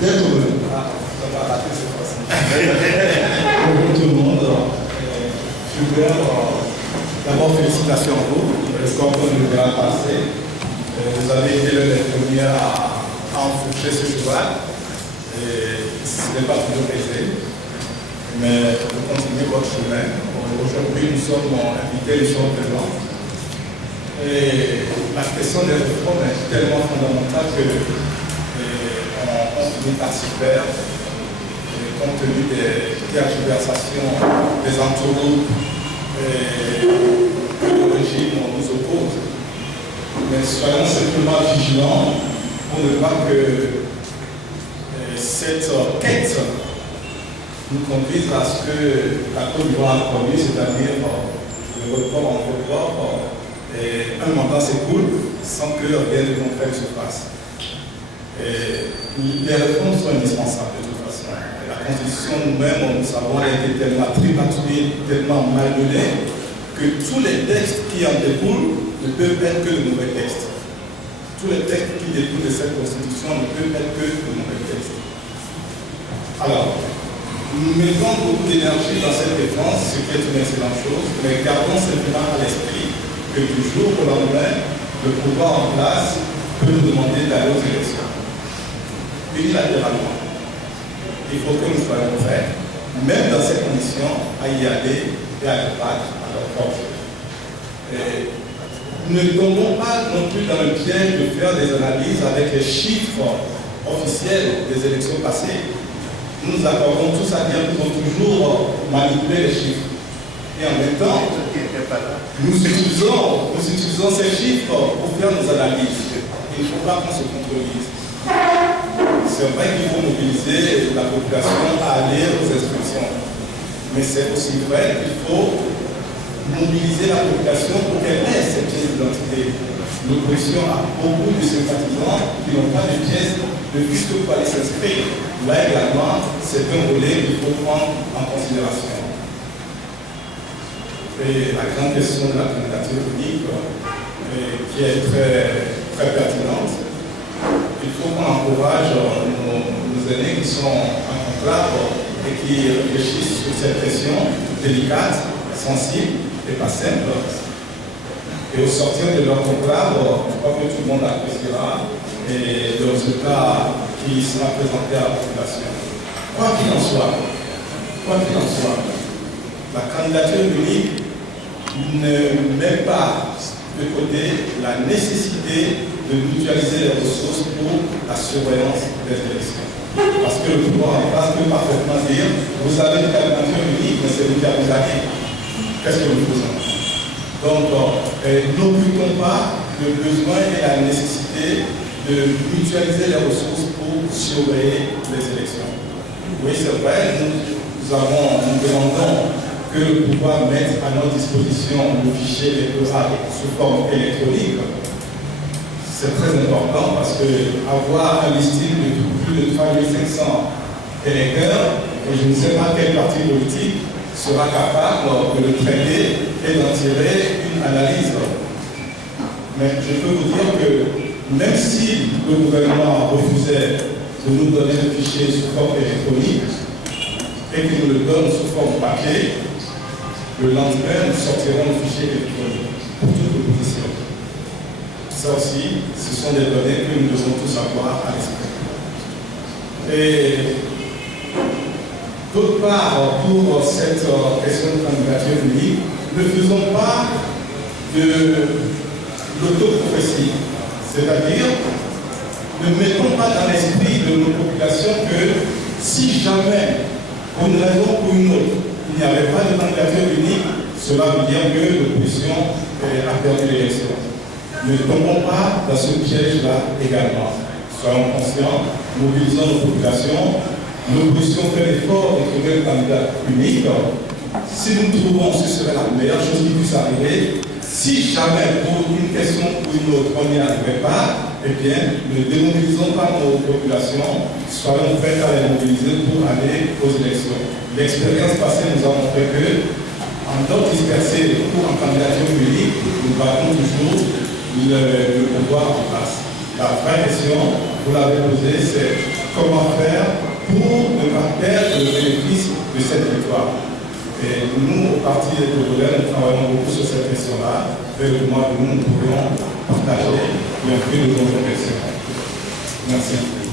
d'être heureux. Ah, on va rater cette fois-ci. Bonjour tout le monde. Super. D'abord, félicitations à vous. Comme on le verra passer, vous avez été l'un des premiers à enfourcher ce cheval. Et ce n'est pas toujours aisé. Mais vous continuez votre chemin. Aujourd'hui, nous sommes invités, nous sommes présents. Et la question des réformes est tellement fondamentale que on finit par s'y perdre. Compte tenu des tergiversations des entourloups que le régime nous oppose. Mais soyons simplement vigilants pour ne pas que cette quête nous conduise à ce que la Côte d'Ivoire a connu, c'est-à-dire le report en report, et un mandat s'écoule sans que rien de concret se fasse. Les réformes sont indispensables de toute façon. La Constitution nous-mêmes, nous savons, elle a été tellement tripatouillée, tellement malmenée, que tous les textes qui en découlent ne peuvent être que de mauvais textes. Tous les textes qui découlent de cette Constitution ne peuvent être que de mauvais textes. Alors, nous mettons beaucoup d'énergie dans cette défense, ce qui est une excellente chose, mais gardons simplement à l'esprit que du jour au lendemain, le pouvoir en place peut nous demander d'aller aux élections. Unilatéralement. Il faut que nous soyons prêts, même dans ces conditions, à y aller et à le battre à leur propre jeu. Ne tombons pas non plus dans le piège de faire des analyses avec les chiffres officiels des élections passées. Nous nous accordons tous à dire qu'ils ont toujours manipulé les chiffres. Et en même temps, nous utilisons ces chiffres pour faire nos analyses. Il ne faut pas qu'on se contredise. C'est vrai qu'il faut mobiliser la population à aller aux inscriptions. Mais c'est aussi vrai qu'il faut mobiliser la population pour qu'elle ait cette pièce d'identité. L'opposition a beaucoup de sympathisants qui n'ont pas de pièce de puisque pour aller s'inscrire. Là également, c'est un volet qu'il faut prendre en considération. Et la grande question de la candidature unique, qui est très, très pertinente, il faut qu'on encourage nos aînés qui sont en conclave et qui réfléchissent sur cette question délicate, sensible et pas simple. Et au sortir de leur conclave, je crois que tout le monde appréciera et le résultat qui sera présenté à la population. Quoi qu'il en soit, la candidature unique ne met pas de côté la nécessité de mutualiser les ressources pour la surveillance des élections. Parce que le pouvoir en place peut parfaitement dire vous avez une candidature unique, mais c'est vous qui avez gagné. Qu'est-ce que nous faisons? Donc, n'occultons pas le besoin et la nécessité de mutualiser les ressources pour surveiller les élections. Oui, c'est vrai, nous demandons que le pouvoir mette à notre disposition le fichier électoral sous forme électronique. C'est très important parce que avoir un listing de plus de 3500 électeurs, et je ne sais pas quel parti politique sera capable de le traiter et d'en tirer une analyse. Mais je peux vous dire que même si le gouvernement refusait de nous donner un fichier sous forme électronique et qu'il nous le donne sous forme papier, le lendemain, nous sortirons le fichier électronique pour toute opposition. Ça aussi, ce sont des données que nous devons tous avoir à l'esprit. Et d'autre part, pour cette question de candidature unique, ne faisons pas de l'autoprophétie. C'est-à-dire, ne mettons pas dans l'esprit de nos populations que si jamais, pour une raison ou pour une autre, il n'y avait pas de candidature unique, cela veut dire que l'opposition a perdu l'élection. Ne tombons pas dans ce piège-là également. Soyons conscients, mobilisons nos populations. L'opposition fait l'effort de trouver un candidat unique. Si nous trouvons ce serait la meilleure chose qui puisse arriver, si jamais pour une question ou une autre on n'y arriverait pas, eh bien, ne démobilisons pas nos populations, soyons prêts à les mobiliser pour aller aux élections. L'expérience passée nous a montré que, en dehors dispersé ou en candidature unique, nous battons toujours le pouvoir en place. La vraie question, vous l'avez posée, c'est comment faire de cette victoire. Et nous, au Parti de Relais, nous travaillons beaucoup sur cette question-là. Et le mois de nous pourrions partager et offrir de bonnes réflexions. Merci.